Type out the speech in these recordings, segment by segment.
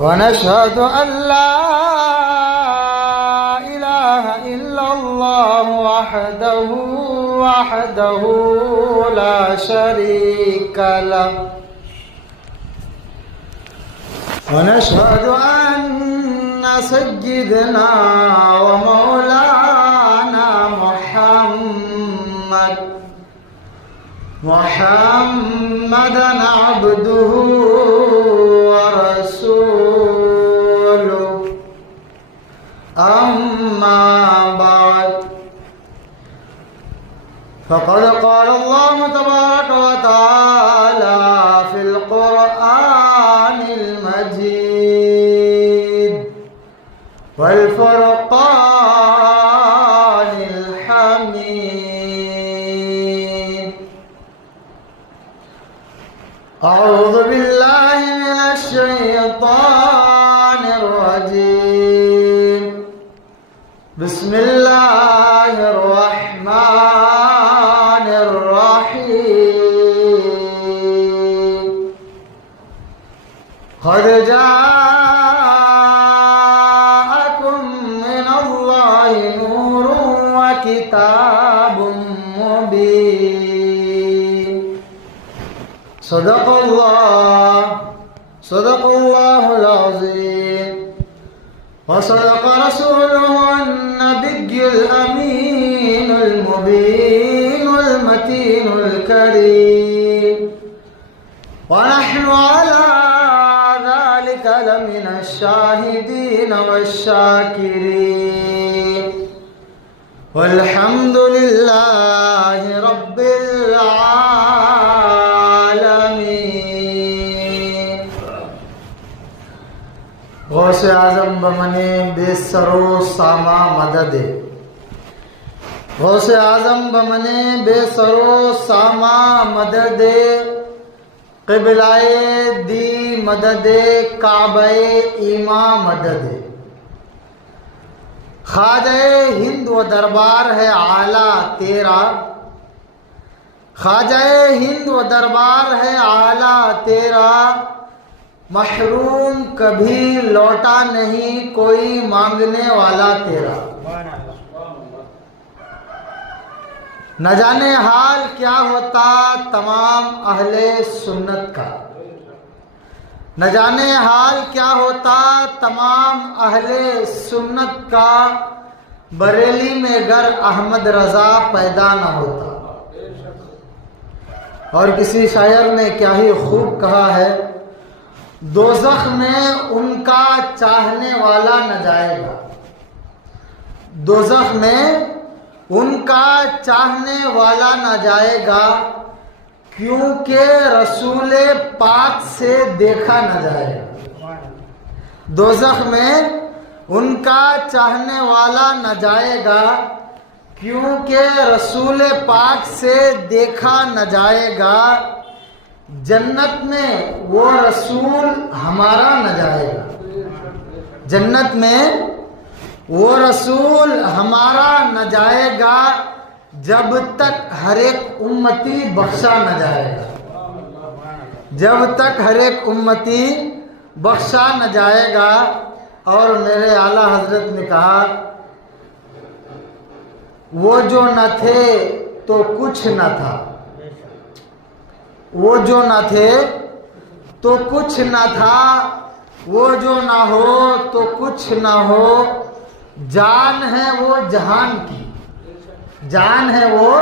ونشهد أن لا إله إلا الله وحده لا شريك له ونشهد أن سيدنا ومولانا محمدا عبده ورسوله أما بعد فقد قال الله تبارك وتعالى في القرآن المجيد والفرقان الحميد. أعوذ بالله من الشيطان الرجيم. بسم الله الرحمن الرحيم. قد جاءكم من الله نور وكتاب مبين. صدق الله العظيم وصدق رسوله النبي الأمين المبين المتين الكريم. ونحن على ذلك لمن الشاهدين والشاكرين والحمد لله رب العالمين. غوث اعظم بمنے بے سرو ساما مدد. غوث اعظم بمنے بے سرو ساما مدد. قبلائے دی مدد کعبہ ایما مدد. خواجہ ہند و دربار ہے اعلیٰ تیرا. خواجہ ہند و دربار ہے اعلیٰ تیرا. محروم کبھی لوٹا نہیں کوئی مانگنے والا تیرا. نہ جانے حال کیا ہوتا تمام اہل سنت کا. نہ جانے حال کیا ہوتا تمام اہل سنت کا. بریلی میں گر احمد رضا پیدا نہ ہوتا. اور کسی شاعر نے کیا ہی خوب کہا ہے، دوزخ میں ان کا چاہنے والا نہ جائے گا. دوزخ میں ان کا چاہنے والا نہ جائے گا کیونکہ رسول پاک سے دیکھا نہ جائے گا. دوزخ میں ان کا چاہنے والا نہ جائے گا کیونکہ رسول پاک سے دیکھا نہ جائے گا. جنت میں وہ رسول ہمارا نہ جائے گا. جنت میں وہ رسول ہمارا نہ جائے گا جب تک ہر ایک امتی بخشا نہ جائے گا. جب تک ہر ایک امتی بخشا نہ جائے گا. اور میرے اعلیٰ حضرت نے کہا، وہ جو نہ تھے تو کچھ نہ تھا. وہ جو نہ تھے تو کچھ نہ تھا. وہ جو نہ ہو تو کچھ نہ ہو. جان ہے وہ جہان کی. جان ہے وہ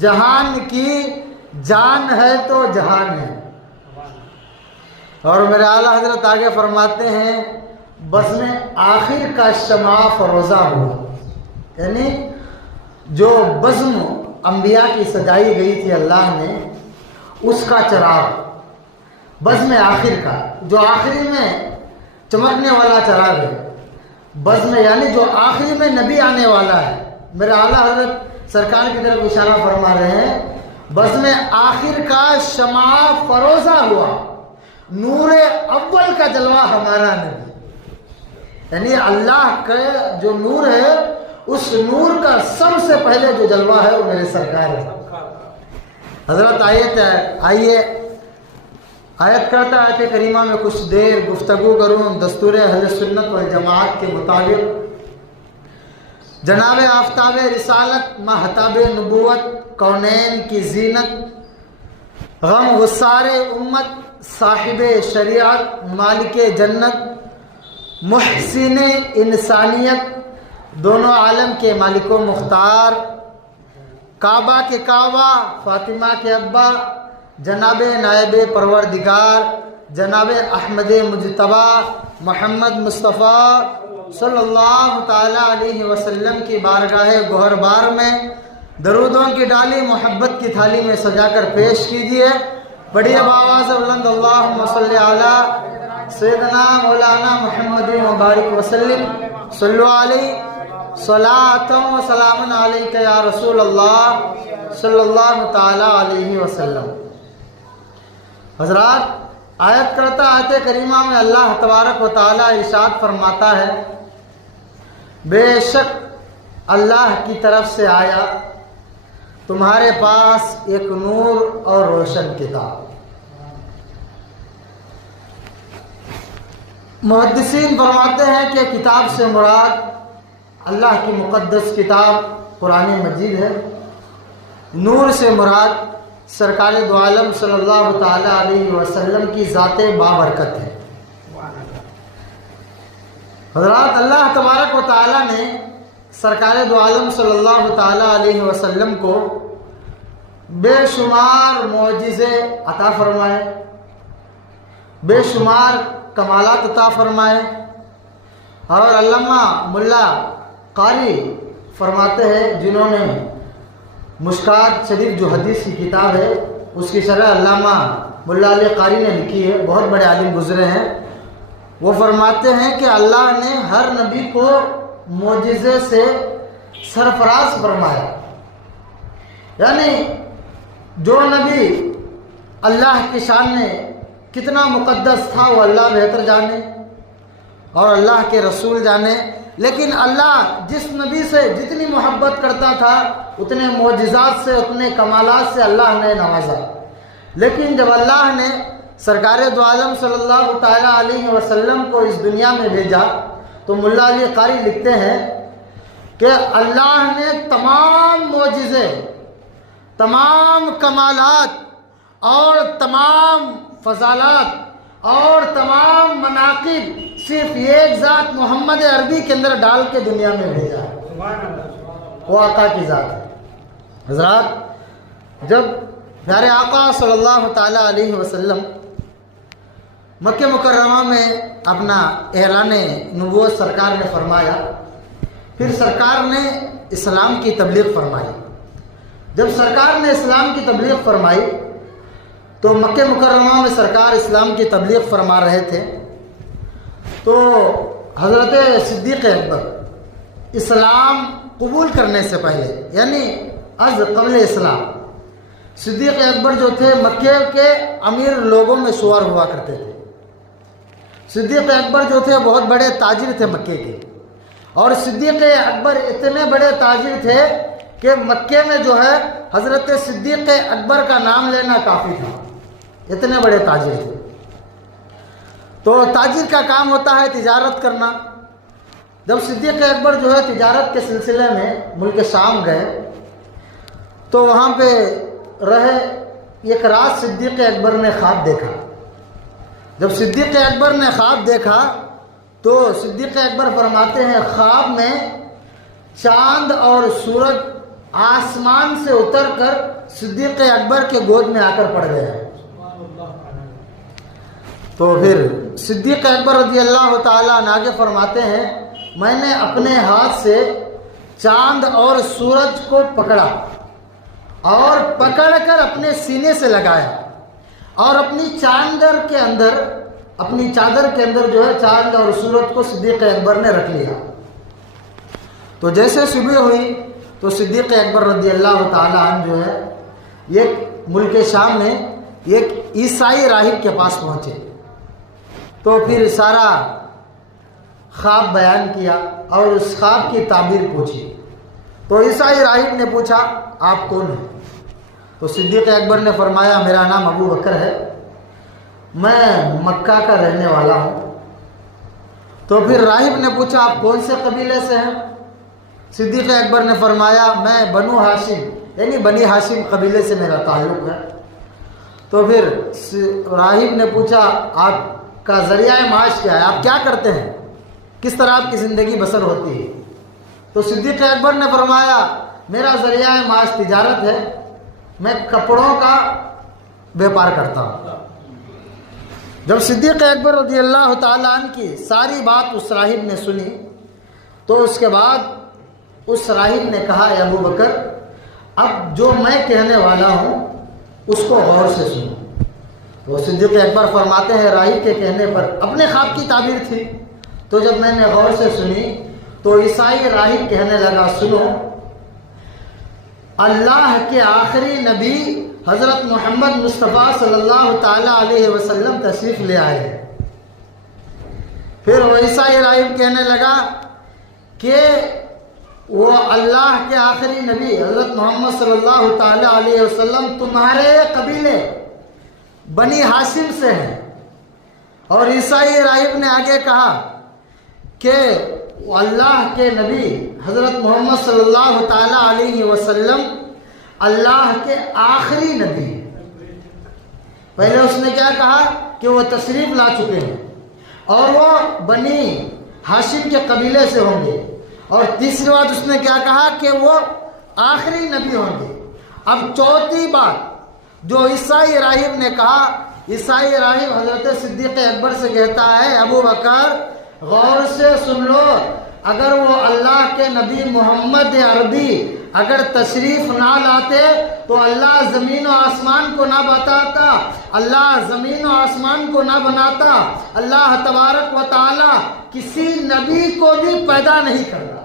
جہان کی. جان ہے تو جہان ہے. اور میرے اعلیٰ حضرت آگے فرماتے ہیں، بزم آخر کا شمع فروزہ ہوا. یعنی جو بزم انبیاء کی سجائی گئی تھی اللہ نے، اس کا چراغ. بزم آخر کا جو آخری میں چمکنے والا چراغ ہے. بزم یعنی جو آخری میں نبی آنے والا ہے. میرے اعلیٰ حضرت سرکار کی طرف اشارہ فرما رہے ہیں، بزم آخر کا شمع فروزہ ہوا. نور اول کا جلوہ ہمارا نبی. یعنی اللہ کا جو نور ہے، اس نور کا سب سے پہلے جو جلوہ ہے وہ میرے سرکار ہے. حضرت آئیے آیت کرتا آیت کریمہ میں کچھ دیر گفتگو کروں دستور اہل سنت والجماعت کے مطابق جناب آفتاب رسالت ماہتاب نبوت کونین کی زینت غم غسار امت صاحب شریعت مالک جنت محسن انسانیت دونوں عالم کے مالک و مختار کعبہ کے کعبہ فاطمہ کے ابا جناب نائب پروردگار جناب احمد مجتبی محمد مصطفیٰ صلی اللہ تعالیٰ علیہ وسلم کی بارگاہ گوہر بار میں درودوں کی ڈالی محبت کی تھالی میں سجا کر پیش کیجیے. بڑی بآواز بلند اللہم صلی علی سیدنا مولانا محمد مبارک وسلم صلو علیہ صلاۃ و سلام علیک یا رسول اللہ صلی اللہ تعالیٰ علیہ وسلم. حضرات آیت کرتا آیت کریمہ میں اللہ تبارک و تعالیٰ ارشاد فرماتا ہے بے شک اللہ کی طرف سے آیا تمہارے پاس ایک نور اور روشن کتاب. محدثین فرماتے ہیں کہ کتاب سے مراد اللہ کی مقدس کتاب قرآن مجید ہے. نور سے مراد سرکار دو عالم صلی اللہ تعالیٰ علیہ وسلم کی ذات بابرکت ہے. حضرات اللہ تبارک و تعالیٰ نے سرکار دو عالم صلی اللہ تعالیٰ علیہ وسلم کو بے شمار معجزے عطا فرمائے بے شمار کمالات عطا فرمائے. اور علامہ ملا قاری فرماتے ہیں جنہوں نے مشکات شریف جو حدیث کی کتاب ہے اس کی شرح علامہ ملا علی قاری نے لکھی ہے، بہت بڑے عالم گزرے ہیں. وہ فرماتے ہیں کہ اللہ نے ہر نبی کو معجزے سے سرفراز فرمایا. یعنی جو نبی اللہ کی شان میں کتنا مقدس تھا وہ اللہ بہتر جانے اور اللہ کے رسول جانے. لیکن اللہ جس نبی سے جتنی محبت کرتا تھا اتنے معجزات سے اتنے کمالات سے اللہ نے نوازا. لیکن جب اللہ نے سرکار دو عالم صلی اللہ تعالیٰ علیہ وسلم کو اس دنیا میں بھیجا تو ملا علی قاری لکھتے ہیں کہ اللہ نے تمام معجزے تمام کمالات اور تمام فضالات اور تمام مناقب صرف ایک ذات محمد عربی کے اندر ڈال کے دنیا میں بھیجا ہے، وہ آقا کی ذات ہے. حضرات جب پیارے آقا صلی اللہ تعالیٰ علیہ وسلم مکہ مکرمہ میں اپنا اعلان نبوت سرکار نے فرمایا، پھر سرکار نے اسلام کی تبلیغ فرمائی. جب سرکار نے اسلام کی تبلیغ فرمائی تو مکہ مکرمہ میں سرکار اسلام کی تبلیغ فرما رہے تھے تو حضرت صدیق اکبر اسلام قبول کرنے سے پہلے یعنی از قبل اسلام صدیق اکبر جو تھے مکے کے امیر لوگوں میں شمار ہوا کرتے تھے. صدیق اکبر جو تھے بہت بڑے تاجر تھے مکے کے، اور صدیق اکبر اتنے بڑے تاجر تھے کہ مکے میں جو ہے حضرت صدیق اکبر کا نام لینا کافی تھا، اتنے بڑے تاجر تھے. تو تاجر کا کام ہوتا ہے تجارت کرنا. جب صدیق اکبر جو ہے تجارت کے سلسلے میں ملک شام گئے تو وہاں پہ رہے. ایک رات صدیق اکبر نے خواب دیکھا. جب صدیق اکبر نے خواب دیکھا تو صدیق اکبر فرماتے ہیں خواب میں چاند اور سورج آسمان سے اتر کر صدیق اکبر کے گود میں آ کر پڑ گیا. تو پھر صدیق اکبر رضی اللہ تعالیٰ عنہ آگے فرماتے ہیں میں نے اپنے ہاتھ سے چاند اور سورج کو پکڑا اور پکڑ کر اپنے سینے سے لگایا اور اپنی چادر کے اندر جو ہے چاند اور سورج کو صدیق اکبر نے رکھ لیا. تو جیسے صبح ہوئی تو صدیق اکبر رضی اللہ تعالیٰ عنہ جو ہے ایک ملک شام میں ایک عیسائی راہب کے پاس پہنچے. تو پھر سارا خواب بیان کیا اور اس خواب کی تعبیر پوچھی. تو عیسائی راہب نے پوچھا آپ کون ہیں؟ تو صدیق اکبر نے فرمایا میرا نام ابو بکر ہے، میں مکہ کا رہنے والا ہوں۔ تو پھر راہب نے پوچھا آپ کون سے قبیلے سے ہیں؟ صدیق اکبر نے فرمایا میں بنو ہاشم یعنی بنی ہاشم قبیلے سے میرا تعلق ہے۔ تو پھر راہب نے پوچھا آپ کا ذریعہ معاش کیا ہے، آپ کیا کرتے ہیں، کس طرح آپ کی زندگی بسر ہوتی ہے؟ تو صدیق اکبر نے فرمایا میرا ذریعہ معاش تجارت ہے، میں کپڑوں کا بیپار کرتا ہوں۔ جب صدیق اکبر رضی اللہ تعالیٰ عنہ کی ساری بات اس راہب نے سنی تو اس کے بعد اس راہب نے کہا اے ابو بکر اب جو میں کہنے والا ہوں اس کو غور سے سنو۔ تو صدیق اکبر فرماتے ہیں راہب کے کہنے پر اپنے خواب کی تعبیر تھی، تو جب میں نے غور سے سنی تو عیسائی راہب کہنے لگا سنو، اللہ کے آخری نبی حضرت محمد مصطفیٰ صلی اللہ تعالیٰ علیہ وسلم تشریف لے آئے ہیں۔ پھر وہ عیسائی راہب کہنے لگا کہ وہ اللہ کے آخری نبی حضرت محمد صلی اللہ تعالیٰ علیہ وسلم تمہارے قبیلے بنی ہاشم سے ہیں۔ اور عیسائی راہب نے آگے کہا کہ اللہ کے نبی حضرت محمد صلی اللہ تعالیٰ علیہ وسلم اللہ کے آخری نبی۔ پہلے اس نے کیا کہا کہ وہ تشریف لا چکے ہیں اور وہ بنی ہاشم کے قبیلے سے ہوں گے، اور تیسری بات اس نے کیا کہا کہ وہ آخری نبی ہوں گے۔ اب چوتھی بات جو عیسائی راہب نے کہا، عیسائی راہب حضرت صدیق اکبر سے کہتا ہے ابو بکر غور سے سن لو، اگر وہ اللہ کے نبی محمد عربی اگر تشریف نہ لاتے تو اللہ زمین و آسمان کو نہ بتاتا، اللہ زمین و آسمان کو نہ بناتا، اللہ تبارک و تعالی کسی نبی کو بھی پیدا نہیں کرتا۔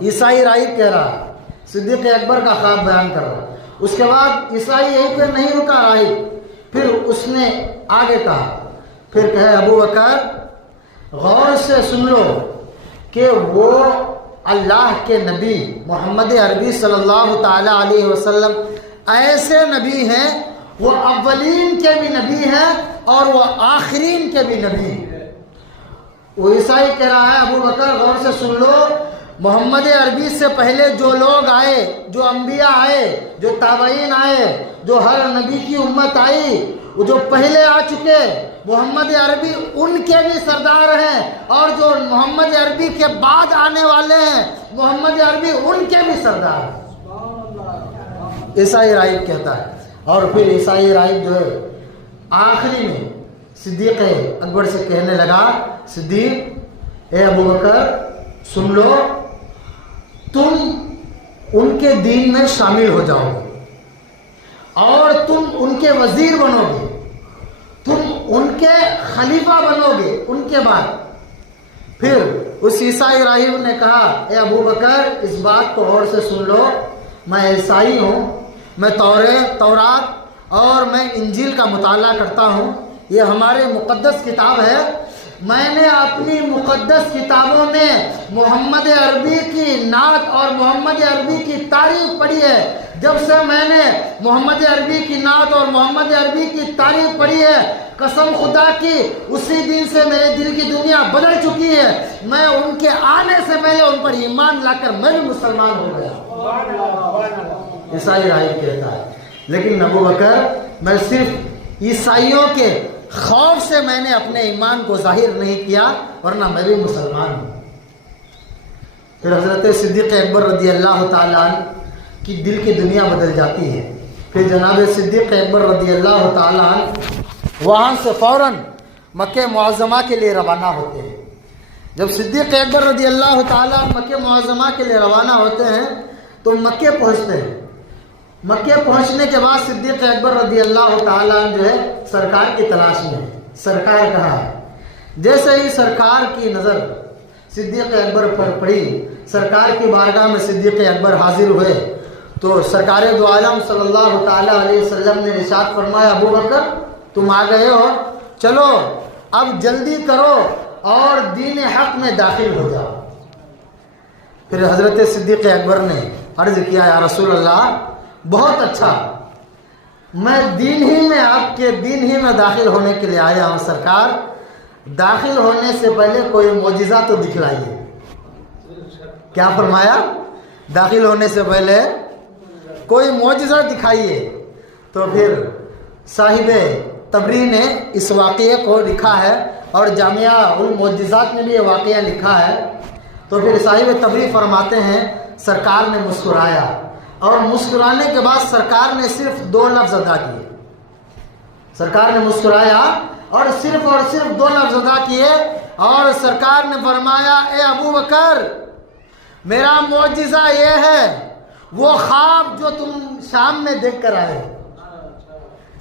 عیسائی راہب کہہ رہا، صدیق اکبر کا خواب بیان کر رہا۔ اس کے بعد عیسائی یہیں پہ نہیں رکا راہب، پھر اس نے آگے کہا، پھر کہے ابو بکر غور سے سن لو کہ وہ اللہ کے نبی محمد عربی صلی اللہ تعالیٰ علیہ وسلم ایسے نبی ہیں، وہ اولین کے بھی نبی ہیں اور وہ آخرین کے بھی نبی ہیں۔ وہ عیسائی کہہ رہا ہے ابو بکر غور سے سن لو، محمد عربی سے پہلے جو لوگ آئے، جو انبیاء آئے، جو تابعین آئے، جو ہر نبی کی امت آئی، وہ جو پہلے آ چکے محمد عربی ان کے بھی سردار ہیں، اور جو محمد عربی کے بعد آنے والے ہیں محمد عربی ان کے بھی سردار ہیں، عیسائی راہب کہتا ہے۔ اور پھر عیسائی راہب جو ہے آخری میں صدیق اکبر سے کہنے لگا صدیق اے ابو بکر سن لو، تم ان کے دین میں شامل ہو جاؤ گے اور تم ان کے وزیر بنو گے، تم ان کے خلیفہ بنو گے ان کے بعد۔ پھر اس عیسائی راہب نے کہا اے ابو بکر اس بات کو غور سے سن لو، میں عیسائی ہوں، میں تورات اور میں انجیل کا مطالعہ کرتا ہوں، یہ ہمارے مقدس کتاب ہے۔ میں نے اپنی مقدس کتابوں میں محمد عربی کی نعت اور محمد عربی کی تعریف پڑھی ہے۔ جب سے میں نے محمد عربی کی نعت اور محمد عربی کی تعریف پڑھی ہے، قسم خدا کی اسی دن سے میرے دل کی دنیا بدل چکی ہے۔ میں ان کے آنے سے پہلے ان پر ایمان لا کر میں بھی مسلمان ہو گیا، عیسائی راہب کہتا ہے۔ لیکن ابو بکر میں صرف عیسائیوں کے خوف سے میں نے اپنے ایمان کو ظاہر نہیں کیا، ورنہ میں بھی مسلمان ہوں۔ پھر حضرت صدیق اکبر رضی اللہ تعالیٰ عنہ کی دل کی دنیا بدل جاتی ہے۔ پھر جناب صدیق اکبر رضی اللہ تعالیٰ عنہ وہاں سے فوراً مکہ معظمہ کے لیے روانہ ہوتے ہیں۔ جب صدیق اکبر رضی اللہ تعالیٰ عنہ مکہ معظمہ کے لیے روانہ ہوتے ہیں تو مکہ پہنچتے ہیں۔ مکہ پہنچنے کے بعد صدیق اکبر رضی اللہ تعالیٰ عنہ جو ہے سرکار کی تلاش میں ہے، سرکار کہاں ہے؟ جیسے ہی سرکار کی نظر صدیق اکبر پر پڑی، سرکار کی بارگاہ میں صدیق اکبر حاضر ہوئے تو سرکار دو عالم صلی اللہ تعالیٰ علیہ وسلم نے ارشاد فرمایا ابو بکر تم آ گئے ہو، چلو اب جلدی کرو اور دین حق میں داخل ہو جاؤ۔ پھر حضرت صدیق اکبر نے عرض کیا یا رسول اللہ بہت اچھا، میں دین ہی میں آپ کے دین ہی میں داخل ہونے کے لیے آیا ہوں سرکار، داخل ہونے سے پہلے کوئی معجزہ تو دکھلائیے۔ کیا فرمایا؟ داخل ہونے سے پہلے کوئی معجزہ دکھائیے۔ تو پھر صاحب تبری نے اس واقعے کو لکھا ہے اور جامعہ المعجزات میں بھی یہ واقعہ لکھا ہے۔ تو پھر صاحب تبری فرماتے ہیں سرکار نے مسکرایا، اور مسکرانے کے بعد سرکار نے صرف 2 لفظ ادا کیے۔ سرکار نے مسکرایا اور صرف 2 لفظ ادا کیے، اور سرکار نے فرمایا اے ابو بکر، میرا معجزہ یہ ہے وہ خواب جو تم شام میں دیکھ کر آئے۔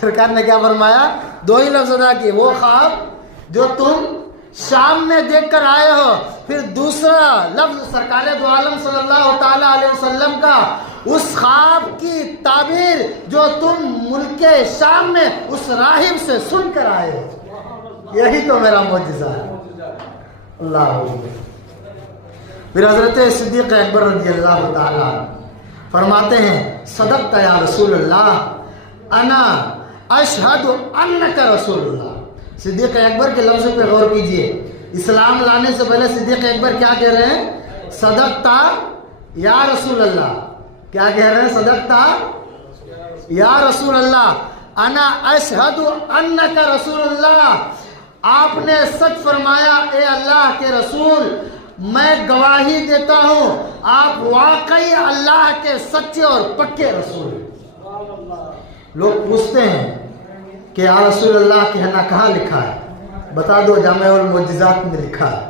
سرکار نے کیا فرمایا؟ 2 ہی لفظ ادا کیے، وہ خواب جو تم شام میں دیکھ کر آئے ہو۔ پھر دوسرا لفظ سرکار دو عالم صلی اللہ تعالی علیہ وسلم کا اس خواب کی تعبیر جو تم ملک شام میں اس راہب سے سن کر آئے ہو، یہی تو میرا معجزہ ہے۔ اللہ اکبر۔ پھر حضرت صدیق اکبر رضی اللہ تعالی عنہ فرماتے ہیں صدقت یا رسول اللہ، انا اشہد انک رسول اللہ۔ صدیق اکبر کے لفظ پہ غور کیجئے، اسلام لانے سے پہلے صدیق اکبر کیا کہہ رہے ہیں؟ صدقتا یا رسول اللہ۔ کیا کہہ رہے ہیں؟ صدقتا یا رسول اللہ، انا اشہد انک رسول اللہ۔ آپ نے سچ فرمایا اے اللہ کے رسول، میں گواہی دیتا ہوں آپ واقعی اللہ کے سچے اور پکے رسول ہیں۔ لوگ پوچھتے ہیں کہ یا رسول اللہ کہنا کہاں لکھا ہے؟ بتا دو، جامعہ المعجزات میں لکھا ہے۔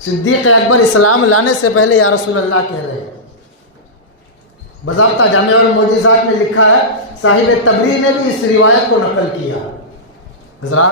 صدیق اکبر اسلام لانے سے پہلے یا رسول اللہ کہہ رہے ہیں، باضابطہ جامعہ المعجزات میں لکھا ہے۔ صاحب تبری نے بھی اس روایت کو نقل کیا۔ حضرات